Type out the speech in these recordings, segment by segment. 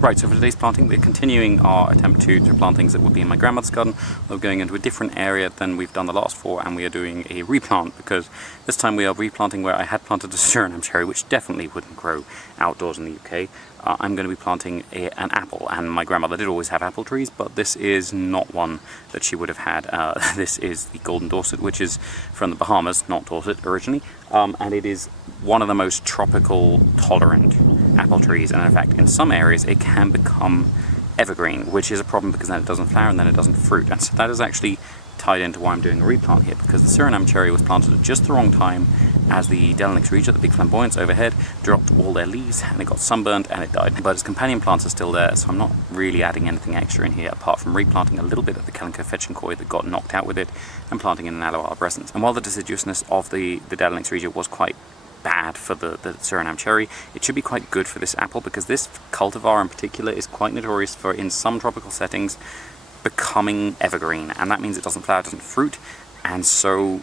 Right, so for today's planting, we're continuing our attempt to plant things that would be in my grandmother's garden. We're going into a different area than we've done the last 4, and we are doing a replant, because this time we are replanting where I had planted a Suriname cherry, which definitely wouldn't grow outdoors in the UK. I'm going to be planting an apple, and my grandmother did always have apple trees, but this is not one that she would have had. This is the golden Dorsett, which is from the Bahamas, not Dorset originally, and it is one of the most tropical tolerant apple trees, and in fact in some areas it can become evergreen, which is a problem because then it doesn't flower and then it doesn't fruit. And so that is actually tied into why I'm doing a replant here, because the Suriname cherry was planted at just the wrong time as the Delonix regia, the big flamboyants overhead, dropped all their leaves and it got sunburned and it died. But its companion plants are still there, so I'm not really adding anything extra in here apart from replanting a little bit of the Calico fetchinkoi that got knocked out with it and planting in an aloe arborescens. And while the deciduousness of the Delonix regia was quite bad for the Suriname cherry, it should be quite good for this apple, because this cultivar in particular is quite notorious for, in some tropical settings, becoming evergreen, and that means it doesn't flower, doesn't fruit, and so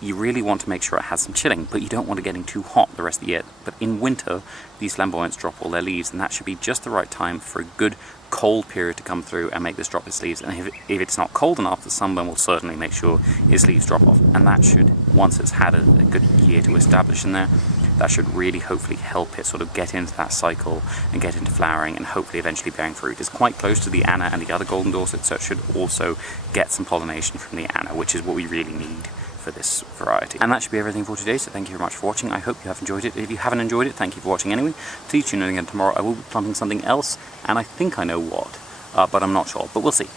you really want to make sure it has some chilling, but you don't want it getting too hot the rest of the year. But in winter, these flamboyants drop all their leaves, and that should be just the right time for a good cold period to come through and make this drop its leaves. And if it's not cold enough, the sunburn will certainly make sure its leaves drop off, and that should, once it's had a good year to establish in there, that should really hopefully help it sort of get into that cycle and get into flowering and hopefully eventually bearing fruit. It's quite close to the Anna and the other golden Dorset, so it should also get some pollination from the Anna, which is what we really need for this variety. And that should be everything for today, so thank you very much for watching. I hope you have enjoyed it. If you haven't enjoyed it, thank you for watching anyway. Please tune in again tomorrow. I will be planting something else, and I think I know what, but I'm not sure, but we'll see.